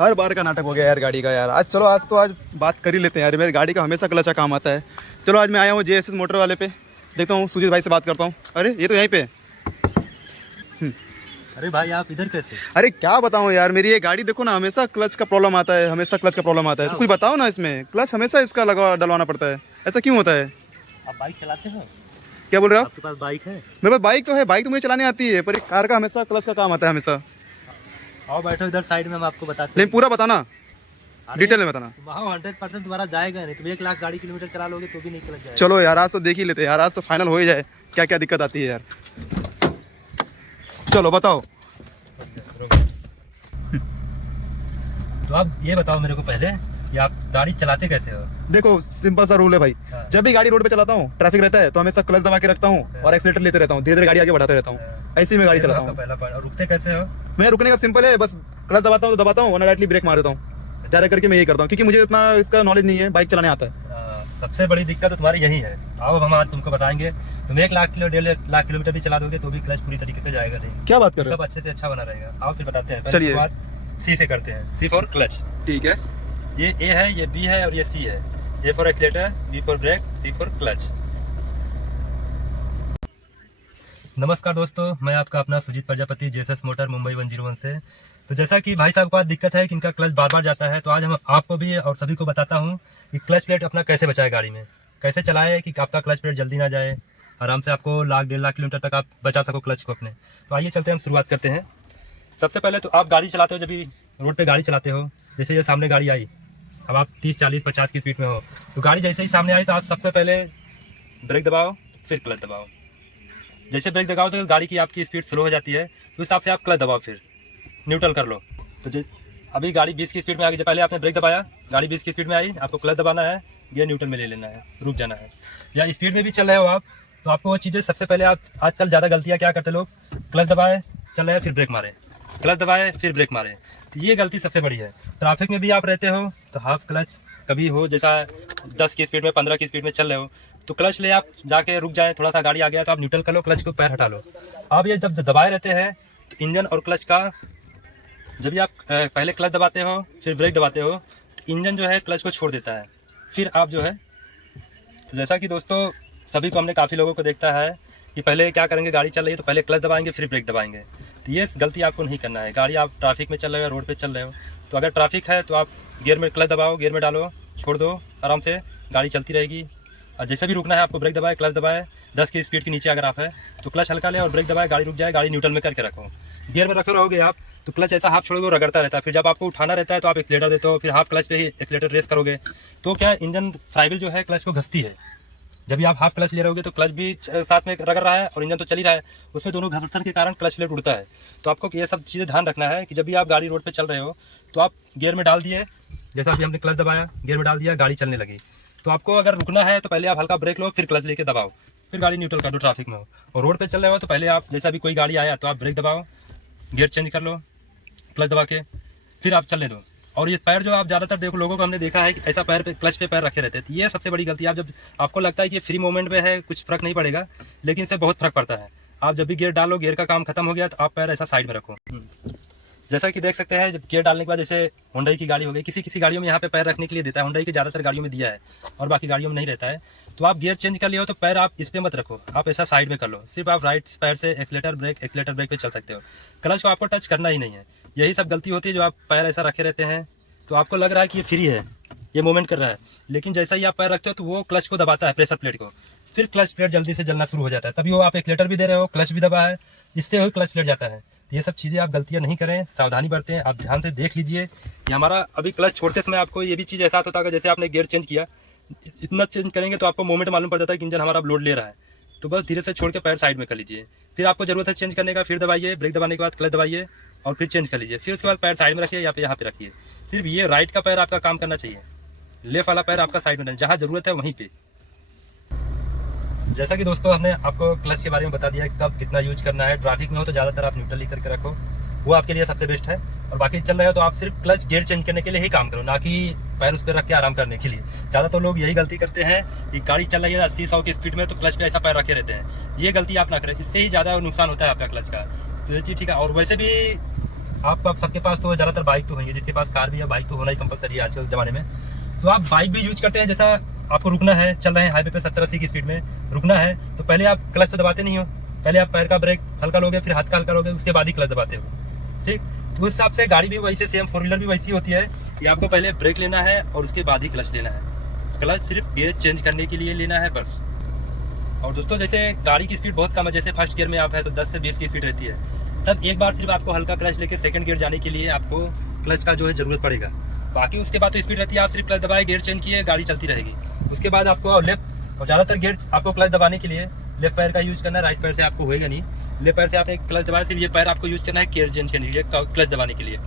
हर बार का नाटक हो गया यार गाड़ी का यार। आज चलो आज बात कर ही लेते हैं यार। मेरी गाड़ी का हमेशा क्लच का काम आता है। चलो आज मैं आया हूँ JSS मोटर वाले पे, देखता हूँ सुजीत भाई से बात करता हूँ। अरे ये तो यहीं पे। अरे भाई आप इधर कैसे? अरे क्या बताऊँ यार, मेरी ये गाड़ी देखो ना, हमेशा क्लच का प्रॉब्लम आता है, हमेशा क्लच का प्रॉब्लम आता है। तो कुछ बताओ ना, इसमें क्लच हमेशा इसका लगा डलवाना पड़ता है, ऐसा क्यों होता है? आप बाइक चलाते हो? क्या बोल रहे हो आप? आपके पास बाइक है? मेरे पास बाइक तो है, बाइक तो मुझे चलाने आती है, पर एक कार का हमेशा क्लच का काम आता है हमेशा। आओ बैठो इधर साइड में, हम आपको बताते लेकिन हैं। पूरा बताना, अरे, डिटेल में बताना। वहाँ 100% तुम्हारा जाएगा नहीं। तुम 1 लाख गाड़ी किलोमीटर चला लोगे तो भी नहीं क्लच जाएगा। चलो यार आज तो देख ही लेते हैं यार, आज तो फाइनल हो ही जाए, क्या क्या दिक्कत आती है यार। चलो बताओ। तो आप ये बताओ मेरे को पहले कि आप गाड़ी चलाते कैसे हो? देखो सिंपल सा रूल है भाई, हाँ। जब भी गाड़ी रोड पे चलाता हूँ, ट्रैफिक रहता है तो हमेशा क्लच दबा के रखता हूँ और एक्सीलेटर लेते रहता हूँ, धीरे धीरे गाड़ी आगे बढ़ाते रहता हूँ। ऐसे ही मैं गाड़ी ये तो चलाता आपका हूँ। पहला पॉइंट। और रुकते कैसे हो? मैं रुकने का सिंपल है, बस क्लच दबाता हूँ तो दबाता हूँ, वरना डायरेक्टली ब्रेक मार देता हूँ। ज़्यादा करके मैं यही करता हूँ, क्योंकि मुझे इतना इसका नॉलेज नहीं है, बाइक चलाने आता है। सबसे बड़ी दिक्कत तो तुम्हारी यही है। आओ हम आज तुमको बताएंगे। तुम 1 लाख 1.5 लाख किलोमीटर भी चला दोगे तो भी क्लच पूरी तरीके से जाएगा नहीं। क्या बात कर रहे कब अच्छे से अच्छा बना रहेगा, आओ फिर बताते हैं। चलिए। शुरुआत सी से करते हैं। सी फॉर क्लच। हो? ठीक है। ये ए है, ये बी है और ये सी है। A for accelerator, B for brake, C for clutch. नमस्कार दोस्तों, मैं आपका अपना सुजीत प्रजापति, JSS मोटर मुंबई 101 से। तो जैसा कि भाई साहब को आज दिक्कत है कि इनका क्लच बार बार जाता है, तो आज हम आपको भी और सभी को बताता हूँ कि क्लच प्लेट अपना कैसे बचाए गाड़ी में, कैसे चलाए कि आपका क्लच प्लेट जल्दी ना जाए, आराम से आपको 1-1.5 लाख किलोमीटर तक आप बचा सको क्लच को अपने। तो आइए चलते हैं, हम शुरुआत करते हैं। सबसे पहले तो आप गाड़ी चलाते हो, जब भी रोड पे गाड़ी चलाते हो, जैसे ये सामने गाड़ी आई, अब आप 30, 40, 50 की स्पीड में हो, तो गाड़ी जैसे ही सामने आई तो आप सबसे पहले ब्रेक दबाओ, फिर क्लच दबाओ। जैसे ब्रेक दबाओ तो गाड़ी की आपकी स्पीड स्लो हो जाती है, तो उस हिसाब से आप क्लच दबाओ, फिर न्यूट्रल कर लो। तो जैसे अभी गाड़ी 20 की स्पीड में आ गई, जब पहले आपने ब्रेक दबाया, गाड़ी 20 की स्पीड में आई, आपको क्लच दबाना है, गियर न्यूट्रल में ले लेना है, रुक जाना है। या स्पीड में भी चल रहे हो आप, तो आपको वो चीज़ें सबसे पहले आप आजकल ज़्यादा गलतियाँ क्या करते लोग, क्लच दबाए चल रहे हैं फिर ब्रेक मारे, क्लच दबाए फिर ब्रेक मारे। तो ये गलती सबसे बड़ी है। ट्रैफिक में भी आप रहते हो तो हाफ क्लच कभी हो, जैसा 10 की स्पीड में 15 की स्पीड में चल रहे हो, तो क्लच ले आप जाके रुक जाए, थोड़ा सा गाड़ी आ गया तो आप न्यूट्रल कर लो, क्लच को पैर हटा लो। आप ये जब दबाए रहते हैं तो इंजन और क्लच का, जब भी आप पहले क्लच दबाते हो फिर ब्रेक दबाते हो, तो इंजन जो है क्लच को छोड़ देता है, फिर आप जो है। तो जैसा कि दोस्तों सभी को, हमने काफ़ी लोगों को देखता है कि पहले क्या करेंगे, गाड़ी चल रही है तो पहले क्लच दबाएंगे फिर ब्रेक दबाएंगे। तो ये गलती आपको नहीं करना है। गाड़ी आप ट्रैफिक में चल रहे हो, रोड पे चल रहे हो, तो अगर ट्रैफिक है तो आप गियर में क्लच दबाओ, गियर में डालो, छोड़ दो, आराम से गाड़ी चलती रहेगी। और जैसे भी रुकना है आपको ब्रेक दबाए, क्लच दबाए, 10 की स्पीड के नीचे अगर आप है तो क्लच हल्का ले और ब्रेक दबाए, गाड़ी रुक जाए, गाड़ी न्यूट्रल में करके रखो। गियर में रखे रहोगे आप तो क्लच ऐसा हाफ छोड़ोगे, रगड़ता रहता है। फिर जब आपको उठाना रहता है तो आप एक्सीलेटर देते हो, फिर हाफ क्लच पे ही एक्सीलेटर रेस करोगे, तो क्या इंजन फ्लाईव्हील जो है क्लच को घसती है। जब भी आप हाफ क्लच ले रहोगे तो क्लच भी साथ में रगड़ रहा है और इंजन तो चल ही रहा है, उसमें दोनों घर्षण के कारण क्लच प्लेट उड़ता है। तो आपको ये सब चीज़ें ध्यान रखना है कि जब भी आप गाड़ी रोड पे चल रहे हो तो आप गियर में डाल दिए, जैसा अभी हमने क्लच दबाया, गियर में डाल दिया, गाड़ी चलने लगी। तो आपको अगर रुकना है तो पहले आप हल्का ब्रेक लो, फिर क्लच लेके दबाओ, फिर गाड़ी न्यूट्रल कर दो ट्रैफिक में हो। और रोड पे चल रहे हो तो पहले आप, जैसा भी कोई गाड़ी आया तो आप ब्रेक दबाओ, गियर चेंज कर लो, क्लच दबा के फिर आप चलने दो। और ये पैर जो आप ज़्यादातर देखो, लोगों को हमने देखा है कि ऐसा पैर पे, क्लच पे पैर रखे रहते हैं, तो ये सबसे बड़ी गलती है। आप जब आपको लगता है कि फ्री मोमेंट में है, कुछ फर्क नहीं पड़ेगा, लेकिन इससे बहुत फर्क पड़ता है। आप जब भी गियर डालो, गियर का काम खत्म हो गया तो आप पैर ऐसा साइड में रखो। जैसा कि देख सकते हैं, जब गियर डालने के बाद, जैसे हुंडई की गाड़ी हो गई, किसी गाड़ियों में यहाँ पे पैर रखने के लिए देता है, हुंडई की ज़्यादातर गाड़ियों में दिया है और बाकी गाड़ियों में नहीं रहता है। तो आप गियर चेंज कर लियो तो पैर आप इस पे मत रखो, आप ऐसा साइड में कर लो, सिर्फ आप राइट पैर से एक्सीलेटर ब्रेक पे चल सकते हो, क्लच को आपको टच करना ही नहीं है। यही सब गलती होती है, जो आप पैर ऐसा रखे रहते हैं तो आपको लग रहा है कि ये फ्री है, ये मूवमेंट कर रहा है, लेकिन जैसा ही आप पैर रखते हो तो वो क्लच को दबाता है, प्रेशर प्लेट को, फिर क्लच प्लेट जल्दी से जलना शुरू हो जाता है। तभी वो आप एक्सीलेटर भी दे रहे हो, क्लच भी दबा है, इससे ही क्लच प्लेट जाता है। तो ये सब चीज़ें आप गलतियाँ नहीं करें, सावधानी बरतें। आप ध्यान से देख लीजिए कि हमारा अभी क्लच छोड़ते समय आपको ये भी चीज़ एहसास होता है, जैसे आपने गियर चेंज किया, इतना चेंज करेंगे तो आपको मोमेंट मालूम पड़ जाता है कि इंजन हमारा लोड ले रहा है, तो बस धीरे से छोड़ के पैर साइड में कर लीजिए। फिर आपको जरूरत है चेंज करने का, फिर दबाइए, ब्रेक दबाने के बाद क्लच दबाइए और फिर चेंज कर लीजिए। फिर उसके बाद पैर साइड में रखिए या फिर यहाँ पे रखिए। सिर्फ ये राइट का पैर आपका काम करना चाहिए, लेफ्ट वाला पैर आपका साइड में रहना, जहाँ जरूरत है वहीं पे। जैसा कि दोस्तों हमने आपको क्लच के बारे में बता दिया है, कब कितना यूज करना है। ट्रैफिक में हो तो ज़्यादातर आप न्यूट्रल ही करके रखो, वो आपके लिए सबसे बेस्ट है। और बाकी चल रहे हो तो आप सिर्फ क्लच गियर चेंज करने के लिए ही काम करो, ना कि पैर उस पर रख के आराम करने के लिए। ज़्यादातर लोग यही गलती करते हैं कि गाड़ी चल रही है 80-100 की स्पीड में तो क्लच पे ऐसा पैर रखे रहते हैं। ये गलती आप ना करें, इससे ही ज़्यादा नुकसान होता है आपका क्लच का। तो ये चीज़ ठीक है। और वैसे भी आप सबके पास तो ज़्यादातर बाइक तो होंगे, जिसके पास कार भी है बाइक तो होना ही कंपलसरी है आजकल ज़माने में। तो आप बाइक भी यूज करते हैं, जैसा आपको रुकना है, चल रहे हैं हाईवे पे 70-80 की स्पीड में, रुकना है तो पहले आप क्लच तो दबाते नहीं हो, पहले आप पैर का ब्रेक हल्का लोगे, फिर हाथ का हल्का लोगे, उसके बाद ही क्लच दबाते हो। ठीक, तो उस हिसाब से गाड़ी भी वैसे सेम, 4 व्हीलर भी वैसी होती है कि आपको पहले ब्रेक लेना है और उसके बाद ही क्लच लेना है। क्लच सिर्फ गियर चेंज करने के लिए लेना है बस। और दोस्तों जैसे गाड़ी की स्पीड बहुत कम है, जैसे फर्स्ट गियर में आप है तो 10 से 20 की स्पीड रहती है, तब एक बार सिर्फ आपको हल्का क्लच लेके सेकंड गियर जाने के लिए आपको क्लच का जो है ज़रूरत पड़ेगा। बाकी उसके बाद तो स्पीड रहती है, आप सिर्फ क्लच दबाए, गियर चेंज किए, गाड़ी चलती रहेगी। उसके बाद आपको लेफ्ट, और ज़्यादातर गियर आपको क्लच दबाने के लिए लेफ्ट पैर का यूज़ करना है, राइट पैर से आपको होएगा नहीं। लेफ्ट पैर से आपने क्लच दबाया, सिर्फ ये पैर आपको यूज़ करना है गियर चेंज करने के लिए, क्लच दबाने के लिए।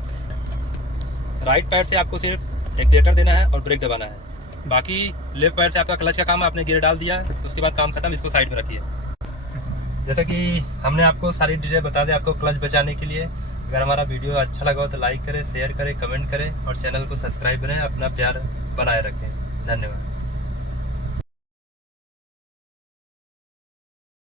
राइट पैर से आपको सिर्फ एक्सीलेटर देना है और ब्रेक दबाना है। बाकी लेफ्ट पैर से आपका क्लच का काम है, आपने गियर डाल दिया, उसके बाद काम खत्म, इसको साइड में रखिए। जैसा कि हमने आपको सारी डिटेल बता दी आपको क्लच बचाने के लिए। अगर हमारा वीडियो अच्छा लगा हो तो लाइक करें, शेयर करें, कमेंट करें और चैनल को सब्सक्राइब करें, अपना प्यार बनाए रखें। धन्यवाद।